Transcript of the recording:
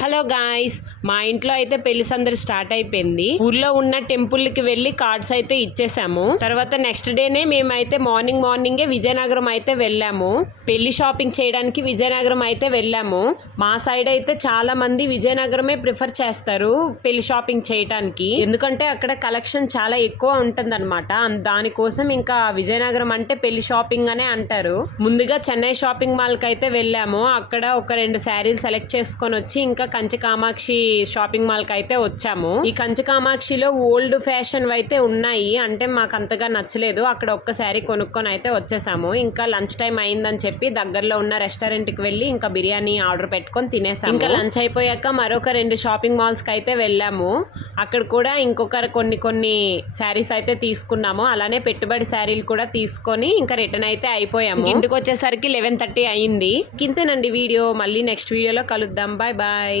Hello guys, మా ఇంట్లో అయితే పెళ్లి సందడి స్టార్ట్ అయిపోయింది. ఊర్లో ఉన్న టెంపుల్ కి వెళ్లి కార్డ్స్ అయితే ఇచ్చేసాము. తర్వాత నెక్స్ట్ డేనే మేమైతే మార్నింగే విజయనగరం అయితే వెళ్ళాము. పెళ్లి షాపింగ్ చేయడానికి విజయనగరం అయితే వెళ్ళాము. మా సైడ్ అయితే చాలా మంది విజయనగరమే ప్రిఫర్ చేస్తారు పెళ్లి షాపింగ్ చేయడానికి. ఎందుకంటే అక్కడ కలెక్షన్ చాలా ఎక్కువ ఉంటుందన్నమాట. దానికోసం ఇంకా విజయనగరం అంటే పెళ్లి షాపింగ్ అనే అంటారు. ముందుగా చెన్నై షాపింగ్ మాల్ కి అయితే వెళ్ళాము. అక్కడ ఒక 2 శారీలు సెలెక్ట్ చేసుకొని వచ్చి ఇంకా కంచి కామాక్షి షాపింగ్ మాల్ కి అయితే వచ్చాము. ఈ కంచి కామాక్షిలో ఓల్డ్ ఫ్యాషన్ అయితే ఉన్నాయి. అంటే మాకు అంతగా నచ్చలేదు. అక్కడ ఒక్క శారీ కొనుక్కొని అయితే వచ్చేసాము. ఇంకా లంచ్ టైం అయిందని చెప్పి దగ్గరలో ఉన్న రెస్టారెంట్ కి వెళ్ళి ఇంకా బిర్యానీ ఆర్డర్ పెట్టుకొని తినేసాము. ఇంకా లంచ్ అయిపోయాక మరొక 2 షాపింగ్ మాల్స్ కి అయితే వెళ్ళాము. అక్కడ కూడా ఇంకొక కొన్ని శారీస్ అయితే తీసుకున్నాము. అలానే పెట్టుబడి శారీలు కూడా తీసుకొని ఇంకా రిటర్న్ అయితే అయిపోయాము. ఇంటికి వచ్చేసరికి 11:30 అయింది. ఇంతేనండి వీడియో. మళ్ళీ నెక్స్ట్ వీడియోలో కలుద్దాం. Bye bye.